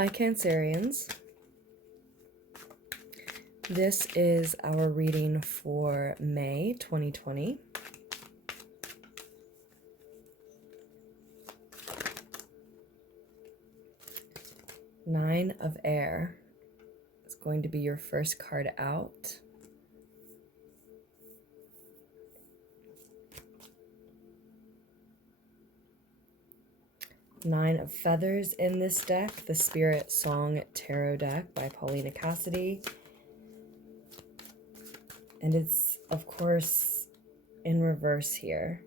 Hi, Cancerians. This is our reading for May 2020. Nine of Air is going to be your first card out. Nine of Feathers in this deck, the SpirtSong Tarot deck by Paulina, Cassidy. And it's, of course, in reverse here.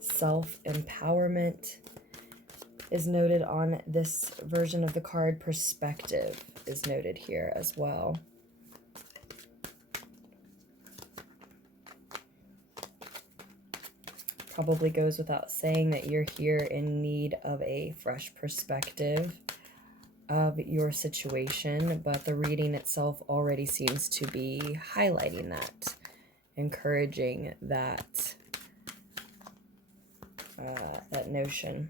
Self-empowerment is noted on this version of the card. Perspective is noted here as well. Probably goes without saying that you're here in need of a fresh perspective of your situation, but the reading itself already seems to be highlighting that, encouraging that that notion.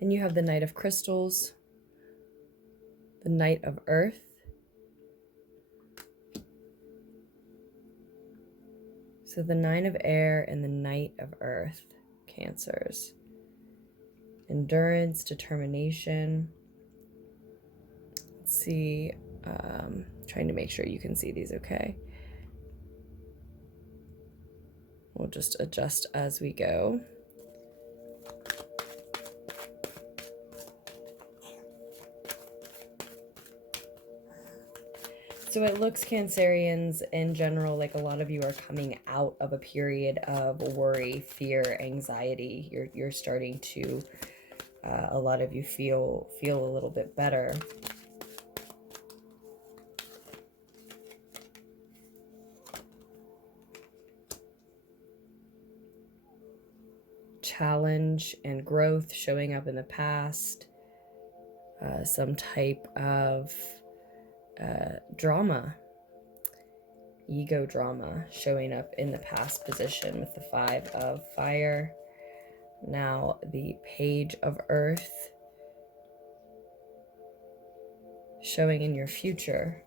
Then you have the Knight of Crystals, the Knight of Earth, so the Nine of Air and the Knight of Earth, Cancers. Endurance, determination. Let's see, trying to make sure you can see these okay. We'll just adjust as we go. So it looks, Cancerians, in general, like a lot of you are coming out of a period of worry, fear, anxiety. You're starting to, a lot of you feel a little bit better. Challenge and growth showing up in the past. Some type of drama, ego drama showing up in the past position with the Five of Fire. Now the Page of Earth showing in your future.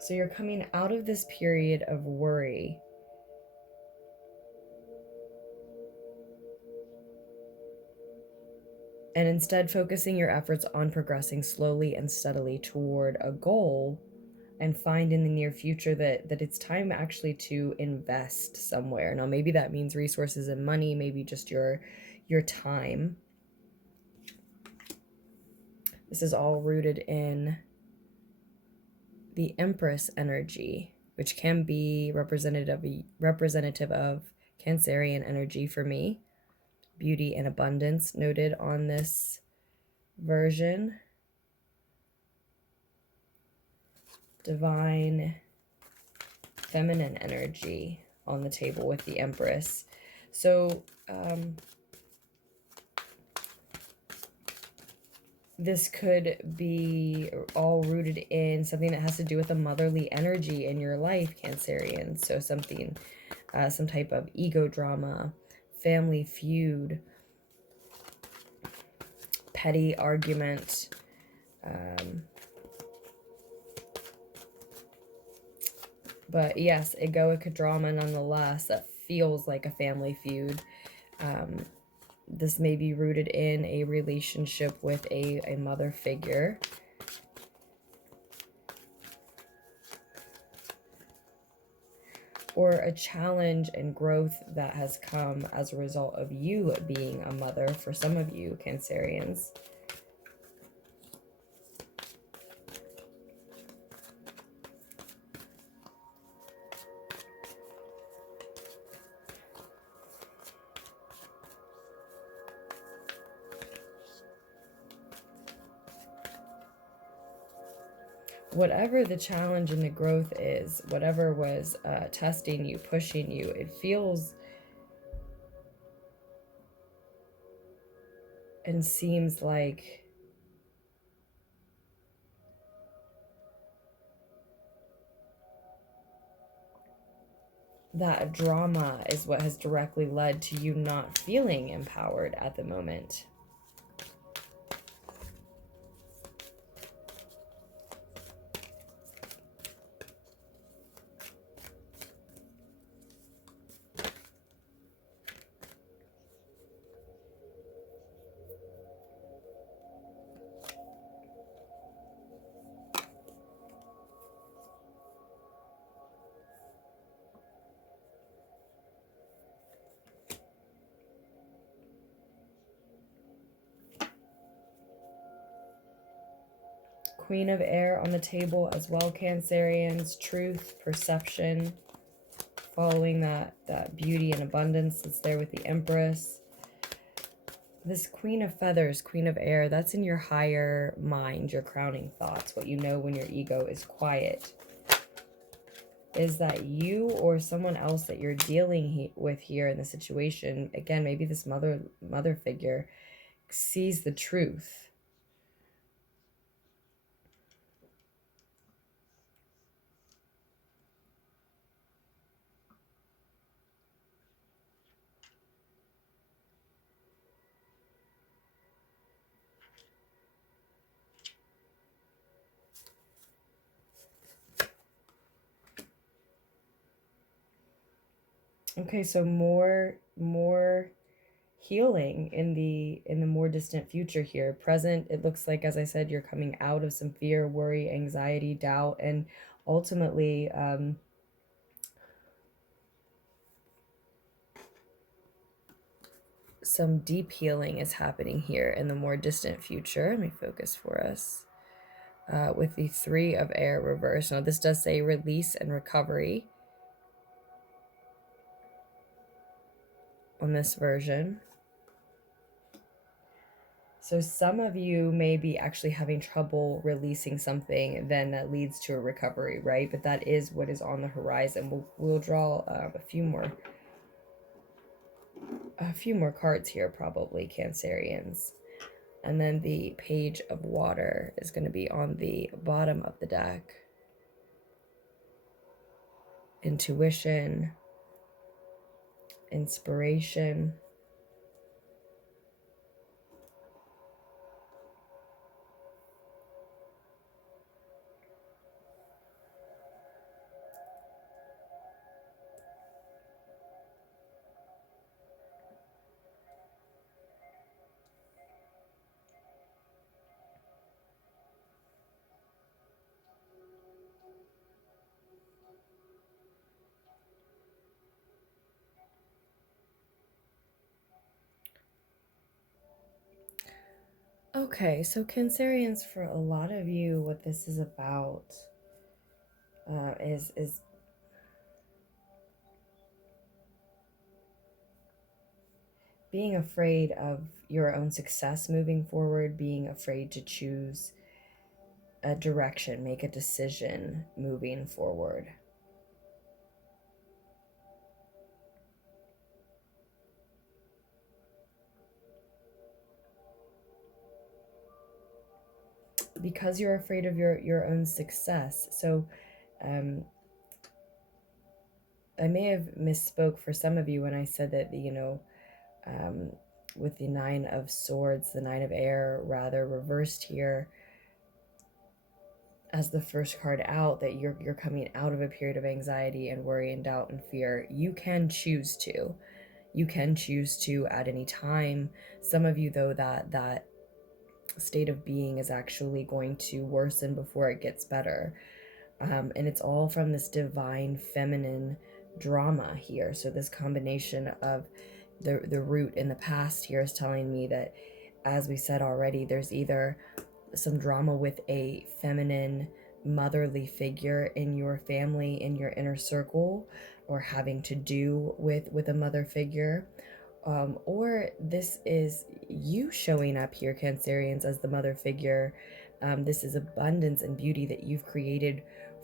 So you're coming out of this period of worry. And instead focusing your efforts on progressing slowly and steadily toward a goal, and find in the near future that it's time actually to invest somewhere. Now, maybe that means resources and money, maybe just your time. This is all rooted in the Empress energy, which can be representative of Cancerian energy for me. Beauty and abundance noted on this version. Divine feminine energy on the table with the Empress. So this could be all rooted in something that has to do with a motherly energy in your life, Cancerian. So something, some type of ego drama, family feud, petty argument, but yes, egoic drama nonetheless that feels like a family feud. This may be rooted in a relationship with a mother figure. Or a challenge and growth that has come as a result of you being a mother for some of you, Cancerians. Whatever the challenge and the growth is, whatever was testing you, pushing you, it feels and seems like that drama is what has directly led to you not feeling empowered at the moment. Queen of Air on the table as well, Cancerians. Truth, perception, following that beauty and abundance that's there with the Empress. This Queen of Feathers, Queen of Air, that's in your higher mind, your crowning thoughts, what you know when your ego is quiet. Is that you or someone else that you're dealing with here in the situation? Again, maybe this mother figure sees the truth. Okay, so more healing in the more distant future here. Present, it looks like, as I said, you're coming out of some fear, worry, anxiety, doubt, and ultimately some deep healing is happening here in the more distant future. Let me focus for us. With the Three of Air reverse. Now this does say release and recovery on this version. So some of you may be actually having trouble releasing something, then that leads to a recovery, right? But that is what is on the horizon. We'll draw a few more cards here, probably, Cancerians. And then the Page of Water is going to be on the bottom of the deck. Intuition, inspiration. Okay, so Cancerians, for a lot of you, what this is about is being afraid of your own success moving forward, being afraid to choose a direction, make a decision moving forward. Because you're afraid of your own success. So I may have misspoke for some of you when I said that, you know, with the Nine of Swords, the Nine of Air, rather, reversed here as the first card out, that you're coming out of a period of anxiety and worry and doubt and fear. You can choose to. You can choose to at any time. Some of you, though, that state of being is actually going to worsen before it gets better. And it's all from this divine feminine drama here. So this combination of the root in the past here is telling me that, as we said already, there's either some drama with a feminine motherly figure in your family, in your inner circle, or having to do with a mother figure. Or this is you showing up here, Cancerians, as the mother figure. This is abundance and beauty that you've created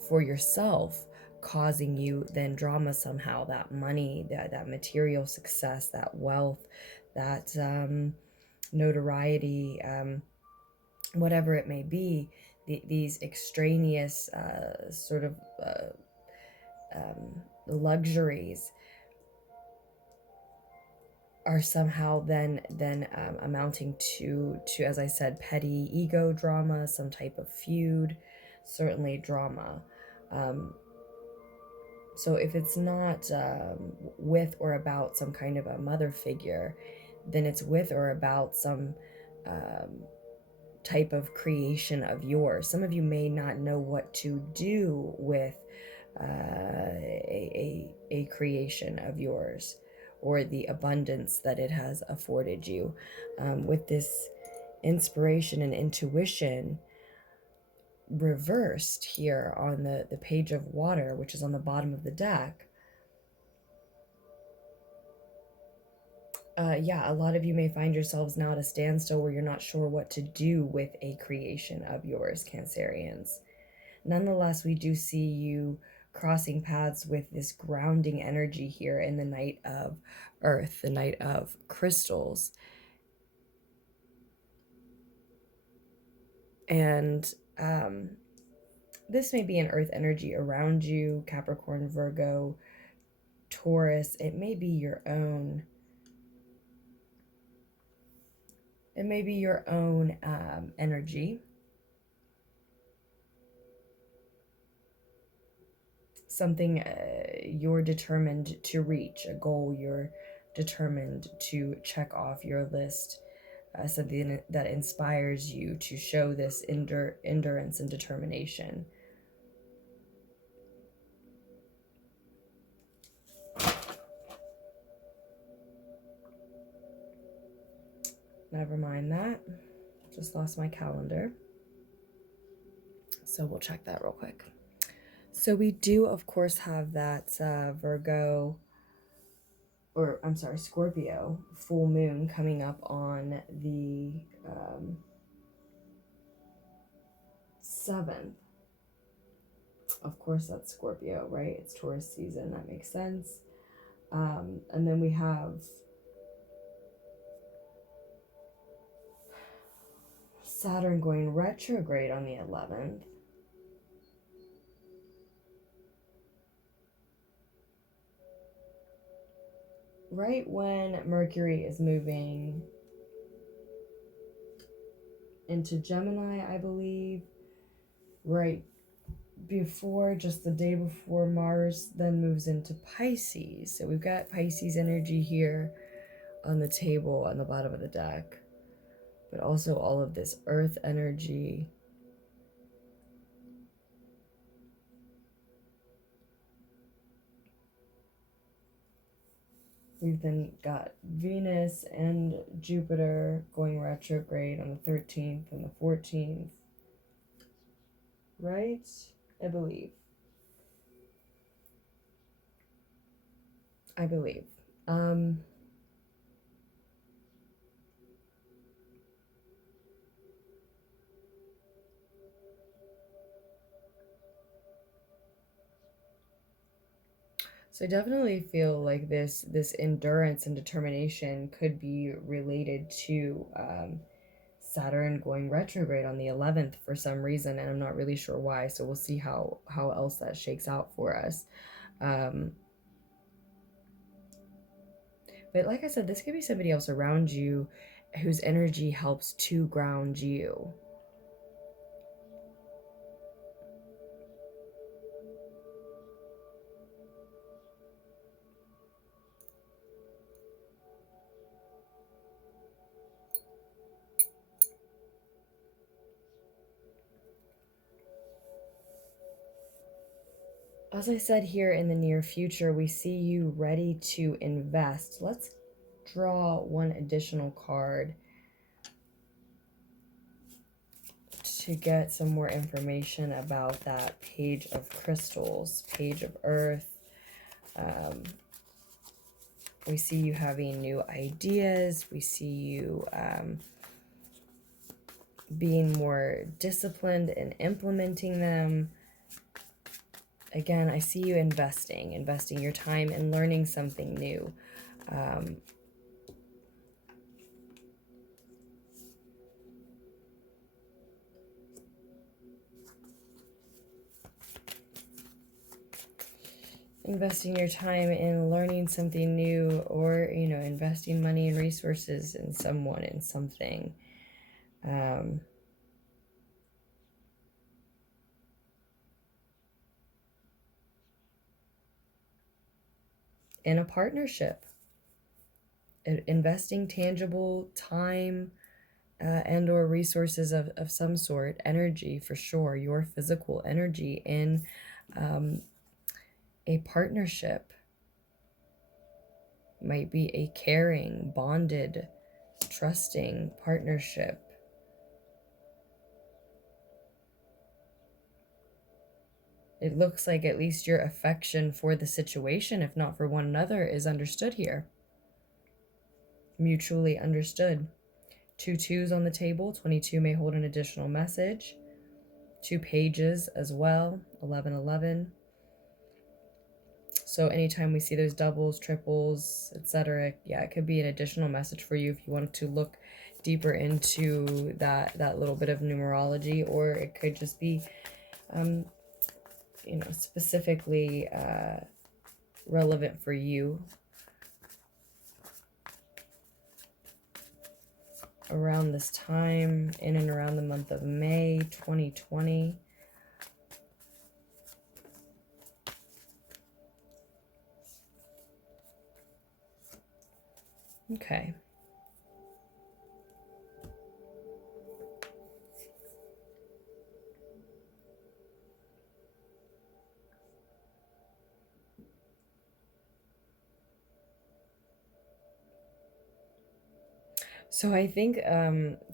for yourself, causing you then drama somehow. That money, that material success, that wealth, that notoriety, whatever it may be, these extraneous sort of luxuries are somehow then amounting to, as I said, petty ego drama, some type of feud, certainly drama. So if it's not with or about some kind of a mother figure, then it's with or about some type of creation of yours. Some of you may not know what to do with a creation of yours, or the abundance that it has afforded you. With this inspiration and intuition reversed here on the page of water, which is on the bottom of the deck, yeah, a lot of you may find yourselves now at a standstill where you're not sure what to do with a creation of yours, Cancerians. Nonetheless, we do see you crossing paths with this grounding energy here in the Knight of Earth, the Knight of Crystals. And this may be an earth energy around you, Capricorn, Virgo, Taurus. It may be your own. It may be your own energy. Something you're determined to reach, a goal you're determined to check off your list, something that inspires you to show this endurance and determination. Never mind that. Just lost my calendar. So we'll check that real quick. So we do, of course, have that Virgo, or I'm sorry, Scorpio full moon coming up on the 7th. Of course, that's Scorpio, right? It's Taurus season. That makes sense. And then we have Saturn going retrograde on the 11th. Right when Mercury is moving into Gemini, I believe, right before, just the day before Mars then moves into Pisces. So we've got Pisces energy here on the table on the bottom of the deck, but also all of this earth energy. We've then got Venus and Jupiter going retrograde on the 13th and the 14th. Right? I believe. So I definitely feel like this endurance and determination could be related to Saturn going retrograde on the 11th for some reason, and I'm not really sure why. So we'll see how else that shakes out for us. But like I said, this could be somebody else around you whose energy helps to ground you. As I said, here in the near future, we see you ready to invest. Let's draw one additional card to get some more information about that Page of Crystals, Page of Earth. We see you having new ideas. We see you being more disciplined in implementing them. Again, I see you investing your time in learning something new. investing your time in learning something new, or, you know, investing money and resources in someone, in something. In a partnership, investing tangible time and or resources of some sort, energy for sure, your physical energy in a partnership. Might be a caring, bonded, trusting partnership. It looks like at least your affection for the situation, if not for one another, is understood here. Mutually understood. 2 2s on the table. 22 may hold an additional message. 2 pages as well. 11 11. So anytime we see those doubles, triples, etc., yeah, it could be an additional message for you if you want to look deeper into that little bit of numerology, or it could just be you know, specifically relevant for you around this time, in and around the month of May 2020. Okay. So I think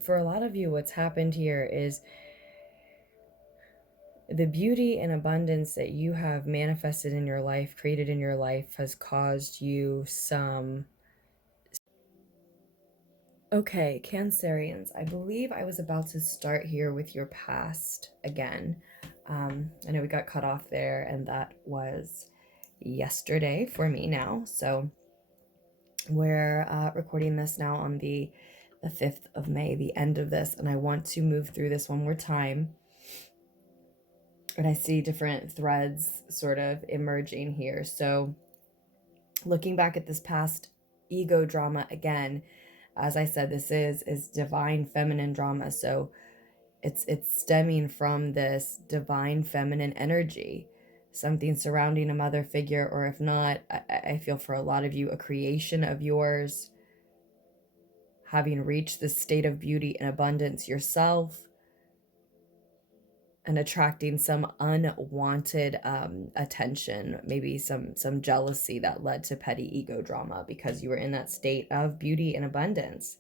for a lot of you, what's happened here is the beauty and abundance that you have manifested in your life, created in your life, has caused you some... Okay, Cancerians, I believe I was about to start here with your past again. I know we got cut off there, and that was yesterday for me now. So we're recording this now on the 5th of May, the end of this, and I want to move through this one more time. And I see different threads sort of emerging here. So looking back at this past ego drama again, as I said, this is divine feminine drama. So it's stemming from this divine feminine energy, something surrounding a mother figure, or if not, I feel for a lot of you, a creation of yours, having reached this state of beauty and abundance yourself, and attracting some unwanted attention, maybe some jealousy that led to petty ego drama because you were in that state of beauty and abundance.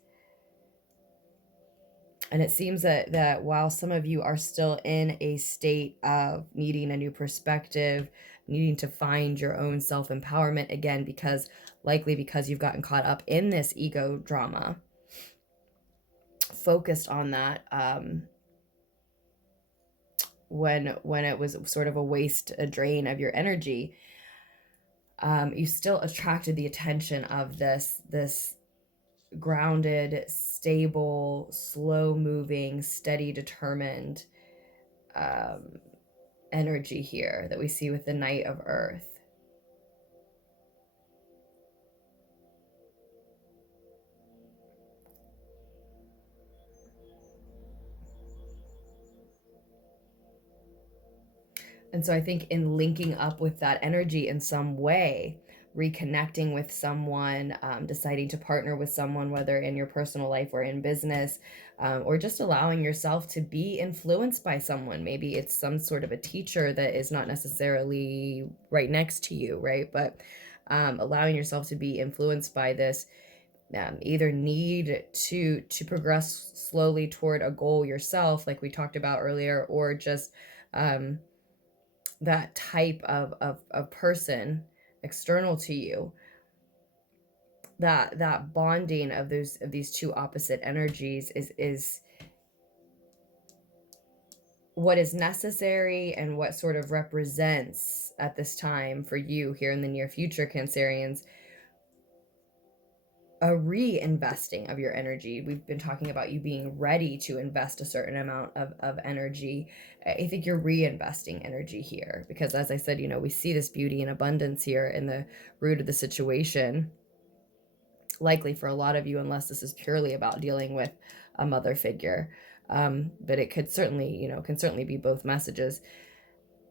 And it seems that while some of you are still in a state of needing a new perspective, needing to find your own self-empowerment again, likely because you've gotten caught up in this ego drama, focused on that, when it was sort of a waste, a drain of your energy, you still attracted the attention of this grounded, stable, slow moving, steady, determined energy here that we see with the Knight of Earth. And so I think in linking up with that energy in some way, reconnecting with someone, deciding to partner with someone, whether in your personal life or in business, or just allowing yourself to be influenced by someone. Maybe it's some sort of a teacher that is not necessarily right next to you, right? But allowing yourself to be influenced by this either need to progress slowly toward a goal yourself, like we talked about earlier, or just that type of person external to you, that bonding of these two opposite energies is what is necessary, and what sort of represents at this time for you here in the near future, Cancerians, a reinvesting of your energy. We've been talking about you being ready to invest a certain amount of energy. I think you're reinvesting energy here because, as I said, you know, we see this beauty and abundance here in the root of the situation. Likely for a lot of you, unless this is purely about dealing with a mother figure. But it could certainly, you know, can certainly be both messages.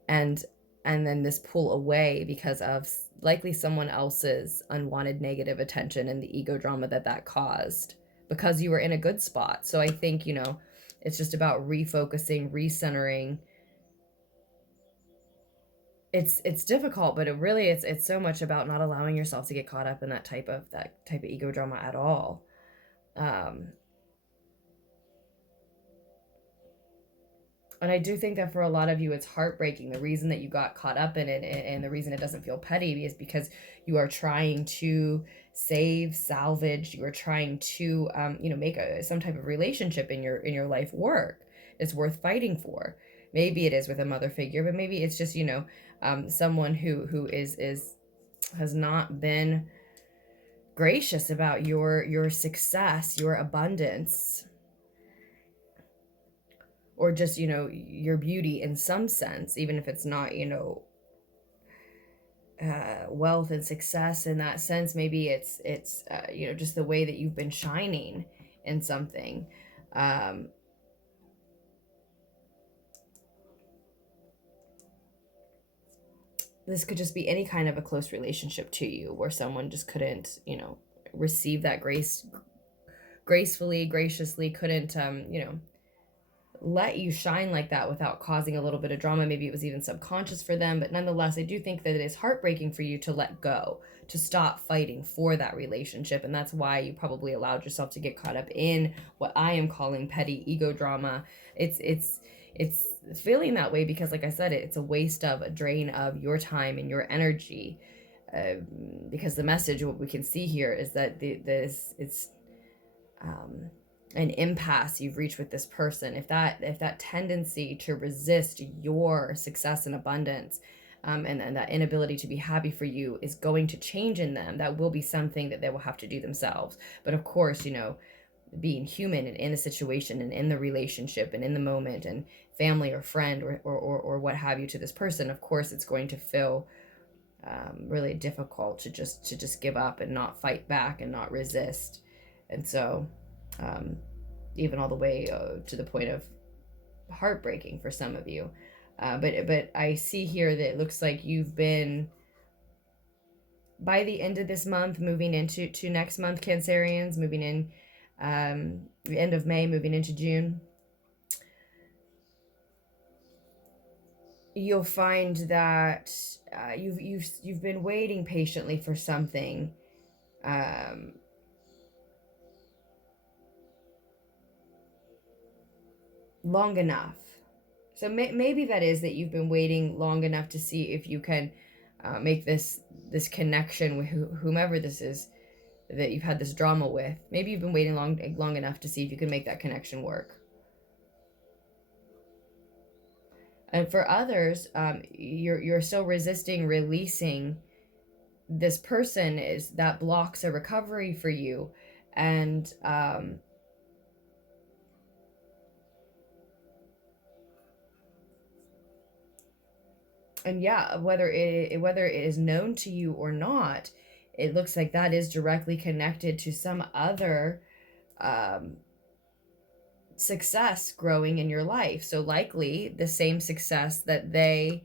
And then this pull away because of likely someone else's unwanted negative attention and the ego drama that caused because you were in a good spot. So I think, you know, it's just about refocusing, recentering. It's difficult, but it's so much about not allowing yourself to get caught up in that type of ego drama at all. And I do think that for a lot of you, it's heartbreaking. The reason that you got caught up in it and the reason it doesn't feel petty is because you are trying to salvage. You are trying to, you know, make some type of relationship in your life work. It's worth fighting for. Maybe it is with a mother figure, but maybe it's just, you know, someone who has not been gracious about your success, your abundance, or just, you know, your beauty in some sense, even if it's not, you know, wealth and success in that sense. Maybe it's you know, just the way that you've been shining in something. This could just be any kind of a close relationship to you where someone just couldn't, you know, receive that gracefully, graciously, couldn't, you know, let you shine like that without causing a little bit of drama. Maybe it was even subconscious for them, but nonetheless, I do think that it is heartbreaking for you to let go, to stop fighting for that relationship. And that's why you probably allowed yourself to get caught up in what I am calling petty ego drama. It's feeling that way because, like I said, it's a waste of a drain of your time and your energy. Because the message, what we can see here is that it's an impasse you've reached with this person. If that tendency to resist your success and abundance, and that inability to be happy for you is going to change in them, that will be something that they will have to do themselves. But of course, you know, being human and in a situation and in the relationship and in the moment and family or friend or what have you to this person, of course it's going to feel really difficult to just give up and not fight back and not resist. And so even all the way to the point of heartbreaking for some of you. But I see here that it looks like you've been, by the end of this month, moving into next month, Cancerians, moving in the end of May, moving into June, you'll find that you've been waiting patiently for something. Long enough. So maybe that is that you've been waiting long enough to see if you can make this connection with whomever this is that you've had this drama with. Maybe you've been waiting long enough to see if you can make that connection work. And for others, you're still resisting releasing this person, is that blocks a recovery for you. And yeah, whether it is known to you or not, it looks like that is directly connected to some other success growing in your life. So likely the same success that they,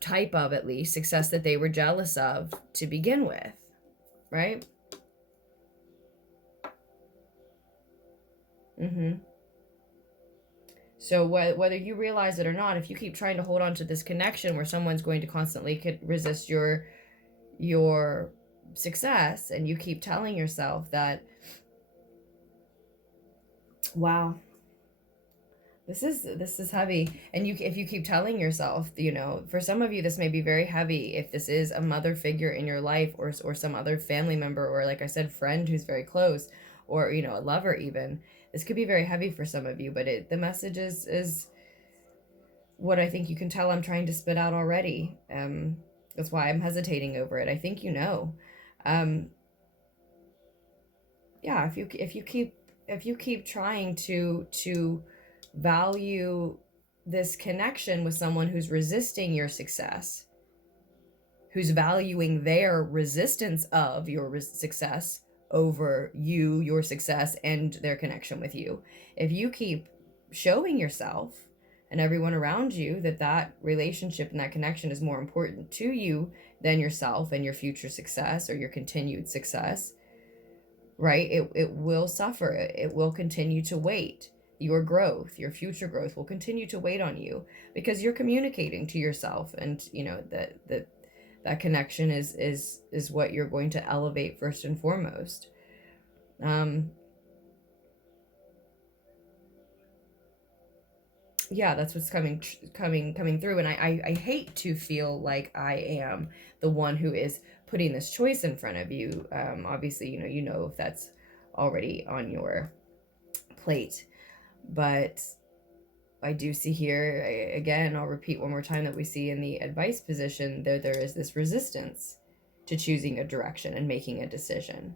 type of at least, success that they were jealous of to begin with, right? So whether you realize it or not, if you keep trying to hold on to this connection where someone's going to constantly resist your success, and you keep telling yourself that, wow, this is heavy, and if you keep telling yourself, you know, for some of you this may be very heavy if this is a mother figure in your life, or some other family member, or, like I said, friend who's very close, or, you know, a lover even. This could be very heavy for some of you, but the message is what I think you can tell I'm trying to spit out already. That's why I'm hesitating over it. I think you know. yeah, if you keep trying to value this connection with someone who's resisting your success, who's valuing their resistance of your success over you, your success, and their connection with you. If you keep showing yourself and everyone around you that that relationship and that connection is more important to you than yourself and your future success or your continued success, right? It will suffer. It will continue to wait. Your growth, your future growth will continue to wait on you because you're communicating to yourself, and you know that connection is what you're going to elevate first and foremost. Yeah, that's what's coming through, and I hate to feel like I am the one who is putting this choice in front of you. Obviously, you know if that's already on your plate, but I do see here, again, I'll repeat one more time, that we see in the advice position there is this resistance to choosing a direction and making a decision.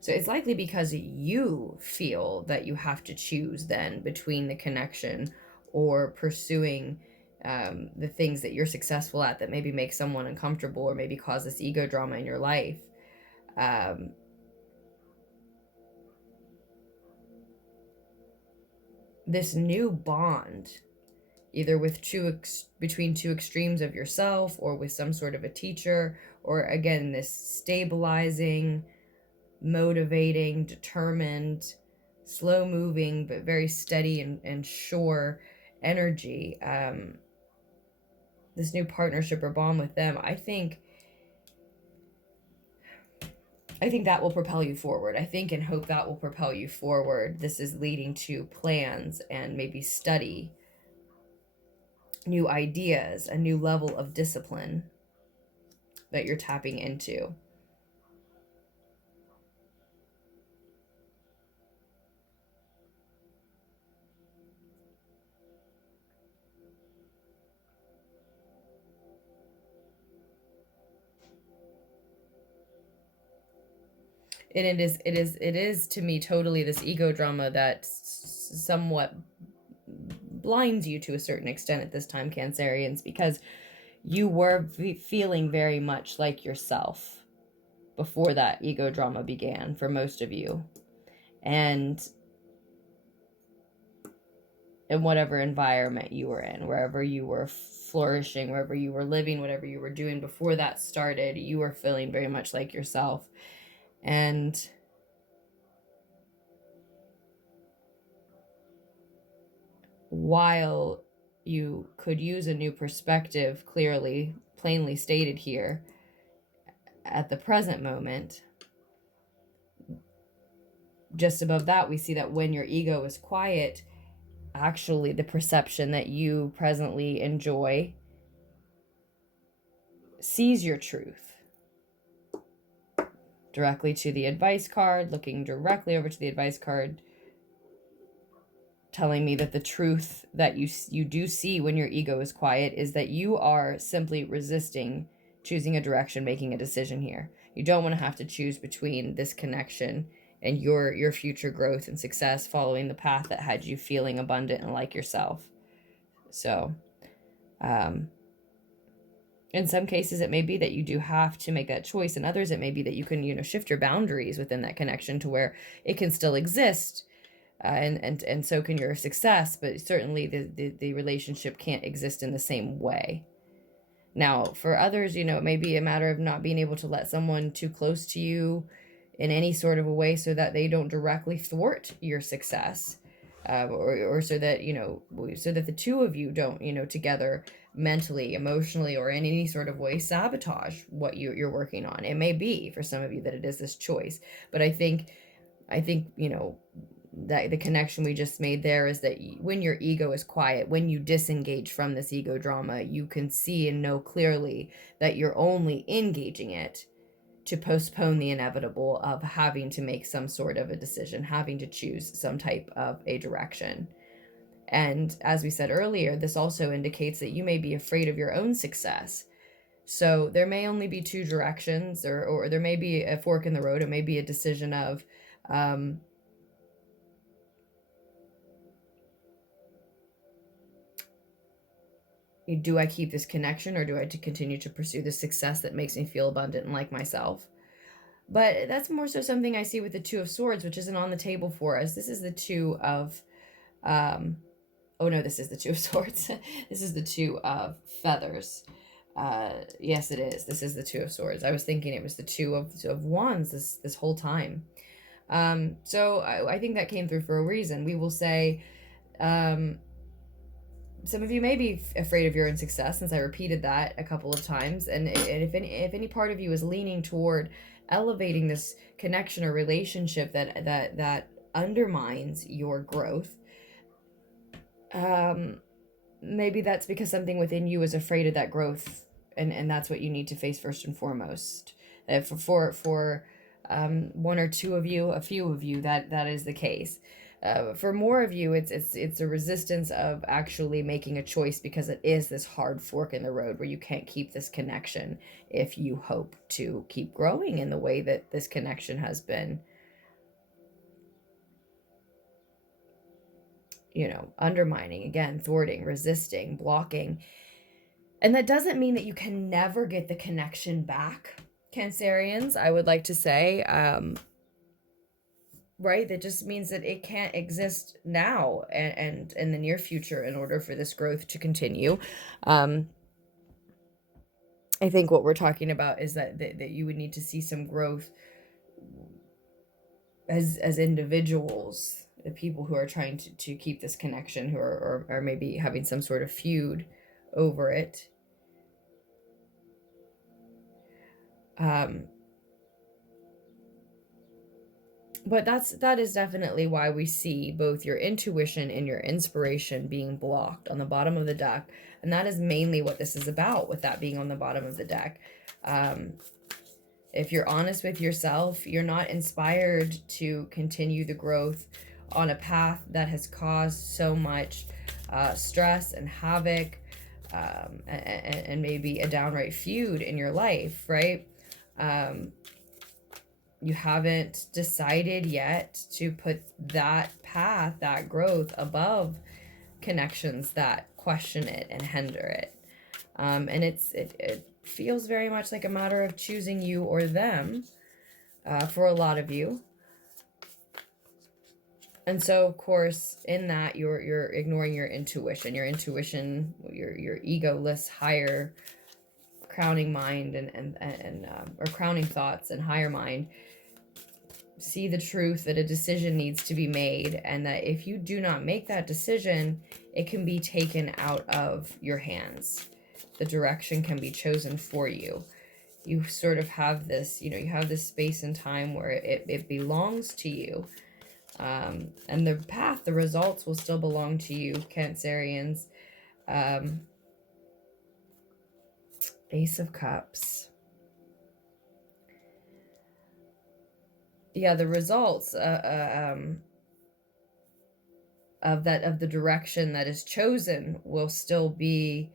So it's likely because you feel that you have to choose then between the connection or pursuing the things that you're successful at that maybe make someone uncomfortable or maybe cause this ego drama in your life. This new bond, either with between two extremes of yourself or with some sort of a teacher, or again, this stabilizing, motivating, determined, slow moving, but very steady and sure energy, this new partnership or bond with them, I think that will propel you forward. I think and hope that will propel you forward. This is leading to plans and maybe study, new ideas, a new level of discipline that you're tapping into. And it is to me totally this ego drama that somewhat blinds you to a certain extent at this time, Cancerians, because you were feeling very much like yourself before that ego drama began for most of you. And in whatever environment you were in, wherever you were flourishing, wherever you were living, whatever you were doing before that started, you were feeling very much like yourself. And while you could use a new perspective, clearly, plainly stated here, at the present moment, just above that, we see that when your ego is quiet, actually the perception that you presently enjoy sees your truth. Directly to the advice card, looking directly over to the advice card, telling me that the truth that you do see when your ego is quiet is that you are simply resisting choosing a direction, making a decision here. You don't want to have to choose between this connection and your future growth and success, following the path that had you feeling abundant and like yourself. So, in some cases, it may be that you do have to make that choice. In others, it may be that you can, shift your boundaries within that connection to where it can still exist, and so can your success. But certainly, the relationship can't exist in the same way. Now, for others, it may be a matter of not being able to let someone too close to you in any sort of a way so that they don't directly thwart your success, or so that the two of you don't together mentally, emotionally, or in any sort of way sabotage what you're working on. It may be for some of you that it is this choice, but I think that the connection we just made there is that when your ego is quiet, when you disengage from this ego drama, you can see and know clearly that you're only engaging it to postpone the inevitable of having to make some sort of a decision, having to choose some type of a direction. And as we said earlier, this also indicates that you may be afraid of your own success. So there may only be two directions, or there may be a fork in the road. It may be a decision of, do I keep this connection, or do I continue to pursue the success that makes me feel abundant and like myself? But that's more so something I see with the Two of Swords, which isn't on the table for us. This is the Two of, oh no, this is the Two of Swords. This is the Two of Feathers. Yes, it is. This is the Two of Swords. I was thinking it was the Two of Wands this whole time. So I think that came through for a reason. We will say, some of you may be afraid of your own success, since I repeated that a couple of times. And if any part of you is leaning toward elevating this connection or relationship that undermines your growth, maybe that's because something within you is afraid of that growth, and that's what you need to face first and foremost. For one or two of you, a few of you, that is the case. For more of you, it's a resistance of actually making a choice, because it is this hard fork in the road where you can't keep this connection if you hope to keep growing in the way that this connection has been, undermining, again, thwarting, resisting, blocking. And that doesn't mean that you can never get the connection back, Cancerians, I would like to say. Right? That just means that it can't exist now and in the near future in order for this growth to continue. I think what we're talking about is that you would need to see some growth as individuals, the people who are trying to keep this connection, who are maybe having some sort of feud over it. But that is definitely why we see both your intuition and your inspiration being blocked on the bottom of the deck. And that is mainly what this is about, with that being on the bottom of the deck. If you're honest with yourself, you're not inspired to continue the growth on a path that has caused so much stress and havoc, and maybe a downright feud in your life, right? You haven't decided yet to put that path, that growth, above connections that question it and hinder it. And it feels very much like a matter of choosing you or them, for a lot of you. And so, of course, in that, you're ignoring your intuition, your egoless, higher crowning mind or crowning thoughts and higher mind. See the truth that a decision needs to be made, and that if you do not make that decision, it can be taken out of your hands. The direction can be chosen for you. You sort of have this, you have this space and time where it belongs to you. And the path, the results will still belong to you, Cancerians. Ace of Cups. Yeah, the results of the direction that is chosen will still be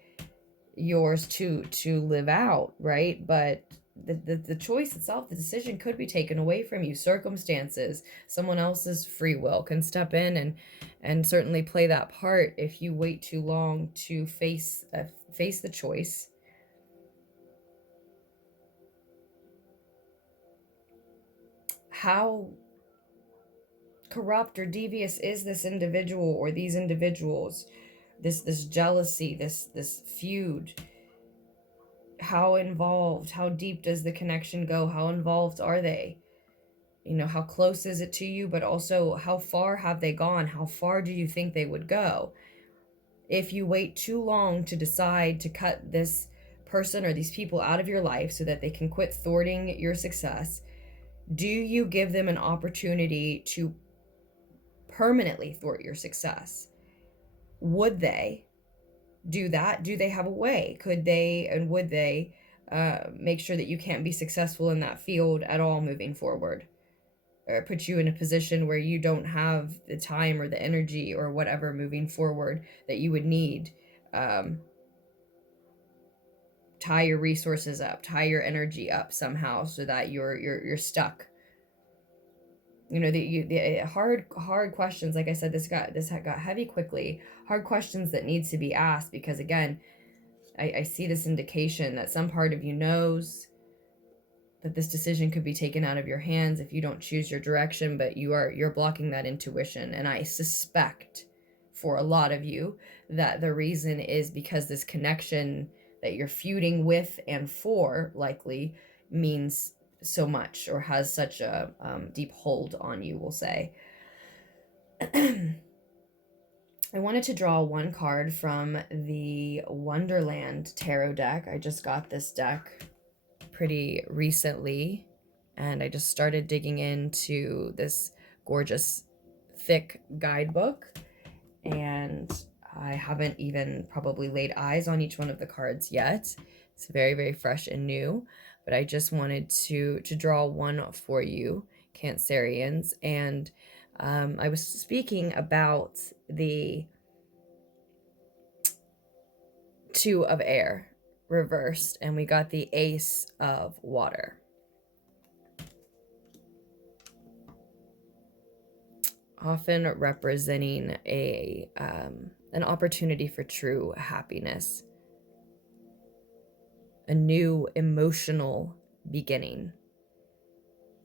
yours to live out, right? But the choice itself, the decision, could be taken away from you. Circumstances, someone else's free will can step in and certainly play that part if you wait too long to face the choice. How corrupt or devious is this individual or these individuals? This jealousy, this feud. How involved, how deep does the connection go? How involved are they? How close is it to you, but also how far have they gone? How far do you think they would go? If you wait too long to decide to cut this person or these people out of your life so that they can quit thwarting your success, do you give them an opportunity to permanently thwart your success? Would they do that? Do they have a way? Could they and would they make sure that you can't be successful in that field at all moving forward? Or put you in a position where you don't have the time or the energy or whatever moving forward that you would need tie your resources up, tie your energy up somehow so that you're stuck. You know, the hard questions, like I said, this got heavy quickly. Hard questions that needs to be asked, because again, I see this indication that some part of you knows that this decision could be taken out of your hands if you don't choose your direction, but you're blocking that intuition. And I suspect for a lot of you that the reason is because this connection that you're feuding with and for likely means so much, or has such a deep hold on you, we'll say. I wanted to draw one card from the Wonderland tarot deck. I just got this deck pretty recently, and I just started digging into this gorgeous thick guidebook, and I haven't even probably laid eyes on each one of the cards yet. It's very, very fresh and new, but I just wanted to draw one for you, Cancerians. And I was speaking about the Two of Air reversed, and we got the Ace of Water. Often representing an opportunity for true happiness, a new emotional beginning.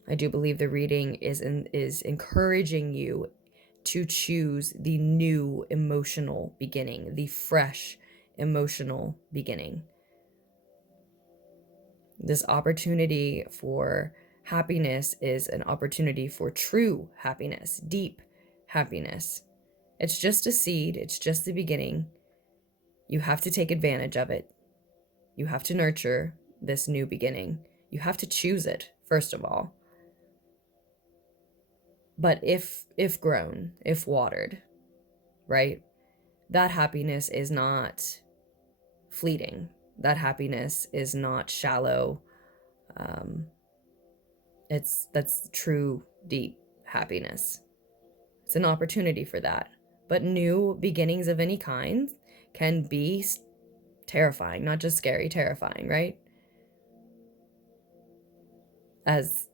I do believe the reading is encouraging you to choose the new emotional beginning, the fresh emotional beginning. This opportunity for happiness is an opportunity for true happiness, deep happiness. It's just a seed. It's just the beginning. You have to take advantage of it. You have to nurture this new beginning. You have to choose it, first of all. But if grown, if watered, right, that happiness is not fleeting. That happiness is not shallow. That's true, deep happiness. It's an opportunity for that. But new beginnings of any kind can be terrifying, not just scary, terrifying, right? As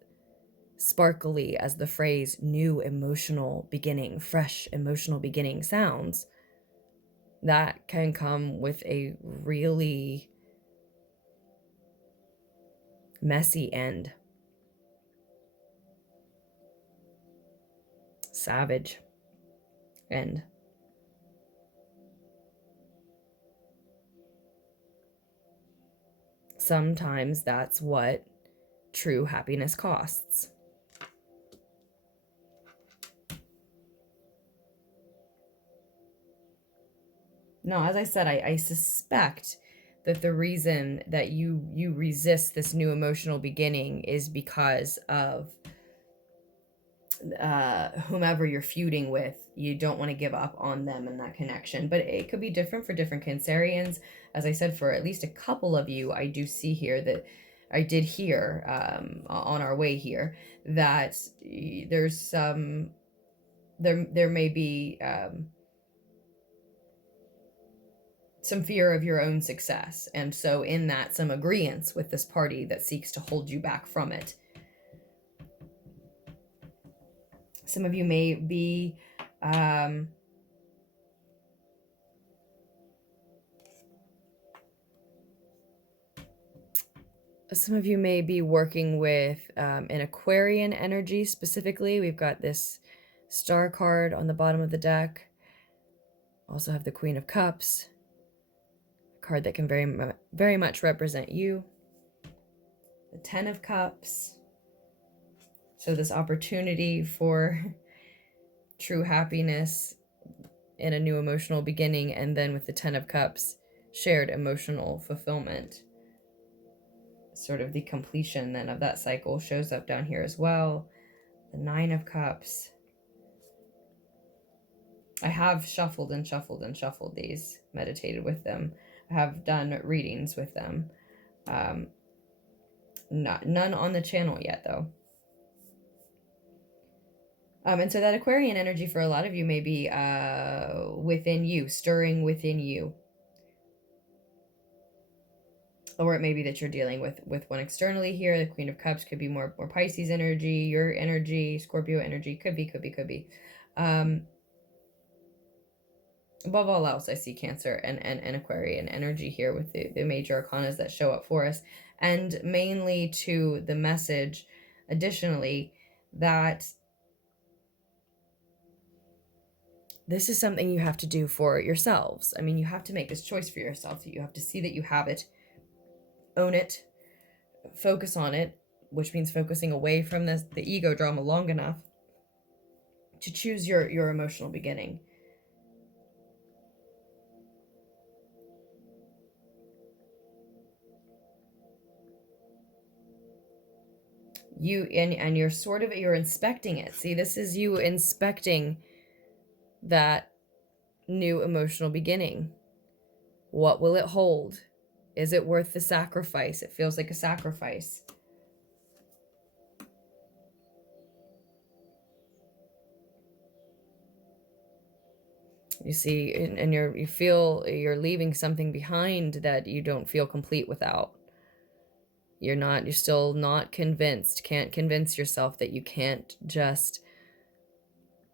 sparkly as the phrase new emotional beginning, fresh emotional beginning sounds, that can come with a really messy end. Savage end. Sometimes that's what true happiness costs. Now, as I said, I suspect that the reason that you resist this new emotional beginning is because of whomever you're feuding with. You don't want to give up on them and that connection, but it could be different for different Cancerians. As I said, for at least a couple of you, I do see here that I did hear on our way here that there's some there may be some fear of your own success, and so in that, some agreeance with this party that seeks to hold you back from it. Some of you may be working with an Aquarian energy specifically. We've got this Star card on the bottom of the deck. Also have the Queen of Cups, a card that can very much represent you. The Ten of Cups. So this opportunity for true happiness in a new emotional beginning, and then with the Ten of Cups, shared emotional fulfillment. Sort of the completion then of that cycle shows up down here as well. The Nine of Cups. I have shuffled and shuffled and shuffled these, meditated with them. I have done readings with them. None on the channel yet, though. And so that Aquarian energy for a lot of you may be within you, stirring within you. Or it may be that you're dealing with one externally here. The Queen of Cups could be more Pisces energy, your energy, Scorpio energy, could be. Above all else, I see Cancer and Aquarian energy here with the major arcanas that show up for us. And mainly to the message, additionally, that this is something you have to do for yourselves. I mean, you have to make this choice for yourself. You have to see that you have it, own it, focus on it, which means focusing away from the ego drama long enough to choose your emotional beginning. And you're inspecting it. See, this is you inspecting that new emotional beginning. What will it hold? Is it worth the sacrifice? It feels like a sacrifice. You see, and you feel you're leaving something behind that you don't feel complete without. You're still not convinced, can't convince yourself that you can't just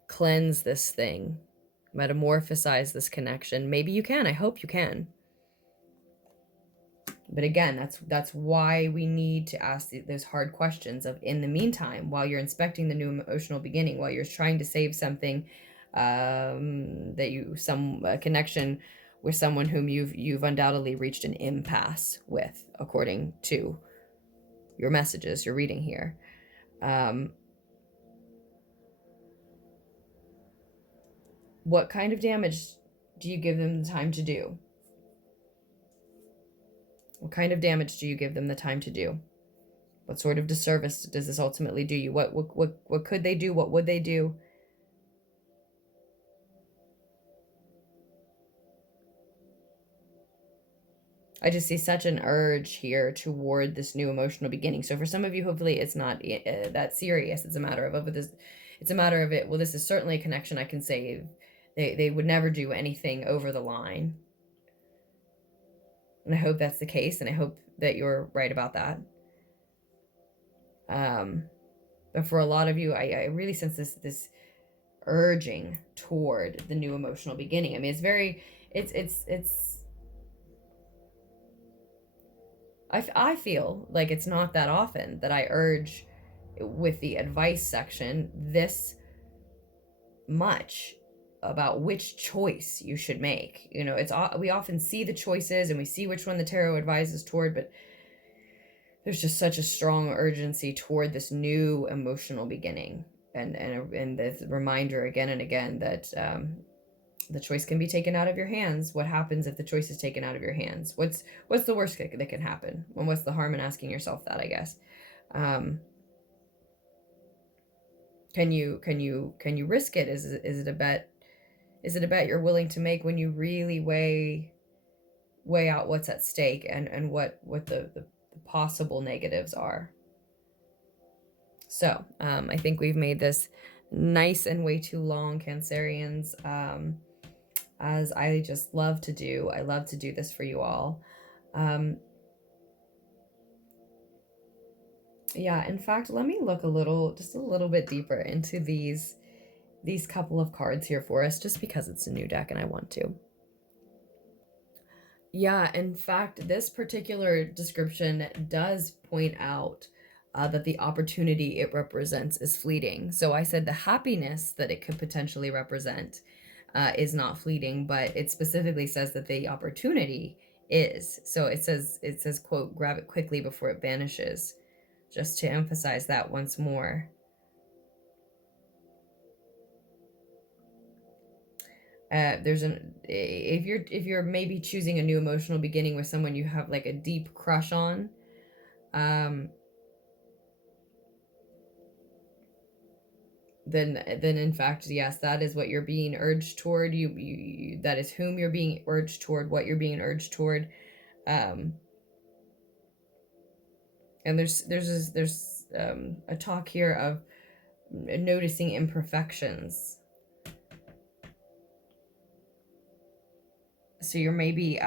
cleanse this thing, metamorphosize this connection. Maybe you can. I hope you can. But again, that's why we need to ask those hard questions of, in the meantime, while you're inspecting the new emotional beginning, while you're trying to save something, a connection with someone whom you've undoubtedly reached an impasse with, according to your messages you're reading here. What kind of damage do you give them the time to do? What kind of damage do you give them the time to do? What sort of disservice does this ultimately do you? What could they do? What would they do? I just see such an urge here toward this new emotional beginning. So for some of you, hopefully it's not that serious. It's a matter of this. It's a matter of it. Well, this is certainly a connection I can save. They would never do anything over the line. And I hope that's the case. And I hope that you're right about that. But for a lot of you, I really sense this urging toward the new emotional beginning. I mean, I feel like it's not that often that I urge with the advice section this much about which choice you should make. You know, we often see the choices and we see which one the tarot advises toward, but there's just such a strong urgency toward this new emotional beginning, and this reminder again and again that the choice can be taken out of your hands. What happens if the choice is taken out of your hands? What's the worst that can happen? And what's the harm in asking yourself that, I guess? Can you risk it? Is it a bet? Is it a bet you're willing to make when you really weigh out what's at stake and what the possible negatives are? So I think we've made this nice and way too long, Cancerians. As I just love to do. I love to do this for you all. Yeah, in fact, let me look just a little bit deeper into these couple of cards here for us, just because it's a new deck and I want to. Yeah, in fact, this particular description does point out that the opportunity it represents is fleeting. So I said the happiness that it could potentially represent is not fleeting, but it specifically says that the opportunity is. So it says, quote, grab it quickly before it vanishes, just to emphasize that once more. If you're maybe choosing a new emotional beginning with someone you have like a deep crush on, then in fact, yes, that is what you're being urged toward. You that is whom you're being urged toward, what you're being urged toward. And there's a talk here of noticing imperfections. So you're maybe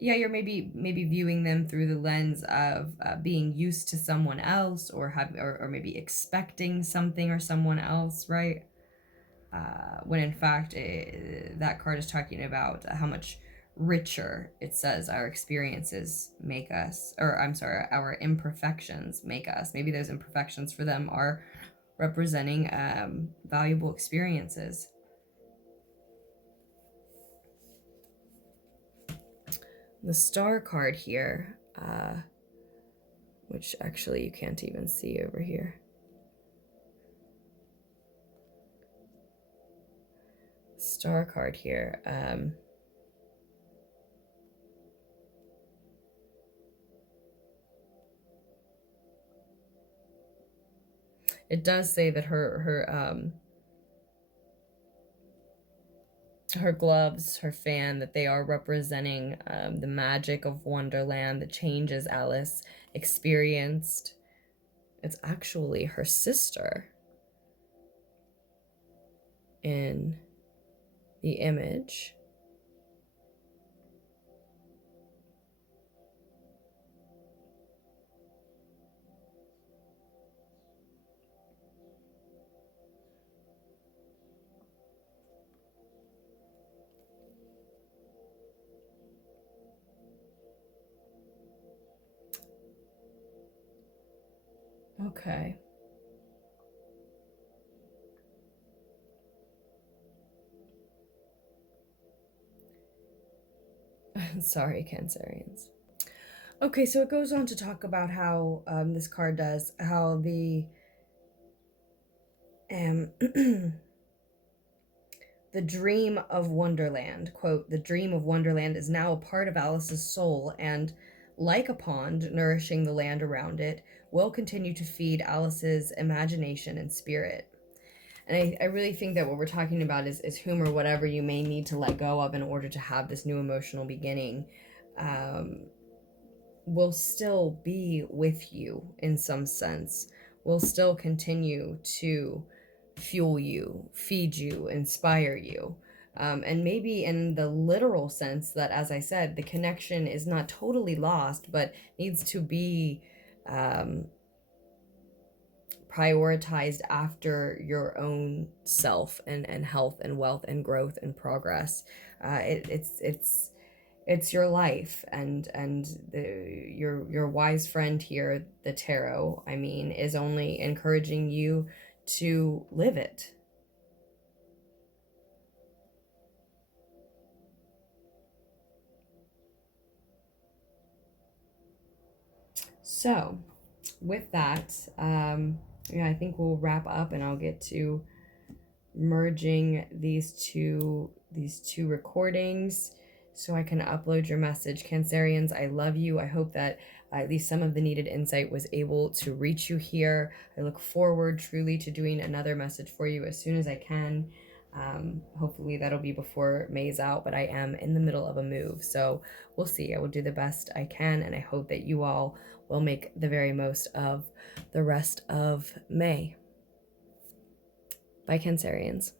yeah, you're maybe viewing them through the lens of being used to someone else, or or maybe expecting something or someone else, right? When in fact that card is talking about how much richer, it says, our experiences make us, or I'm sorry, our imperfections make us. Maybe those imperfections for them are representing valuable experiences. The Star card here, which actually you can't even see over here. Star card here. It does say that her gloves, her fan, that they are representing the magic of Wonderland, the changes Alice experienced. It's actually her sister in the image. Okay. Sorry, Cancerians. Okay, so it goes on to talk about how this card does, how the the dream of Wonderland, quote, the dream of Wonderland is now a part of Alice's soul, and like a pond nourishing the land around it, will continue to feed Alice's imagination and spirit. And I really think that what we're talking about is whom or whatever you may need to let go of in order to have this new emotional beginning will still be with you in some sense, will still continue to fuel you, feed you, inspire you. And maybe in the literal sense that, as I said, the connection is not totally lost, but needs to be prioritized after your own self and health and wealth and growth and progress. It's your life, and your wise friend here, the tarot, I mean, is only encouraging you to live it. So with that, yeah, I think we'll wrap up, and I'll get to merging these two recordings so I can upload your message. Cancerians, I love you. I hope that at least some of the needed insight was able to reach you here. I look forward truly to doing another message for you as soon as I can. Hopefully that'll be before May's out, but I am in the middle of a move, so we'll see. I will do the best I can, and I hope that you all will make the very most of the rest of May. Bye, Cancerians.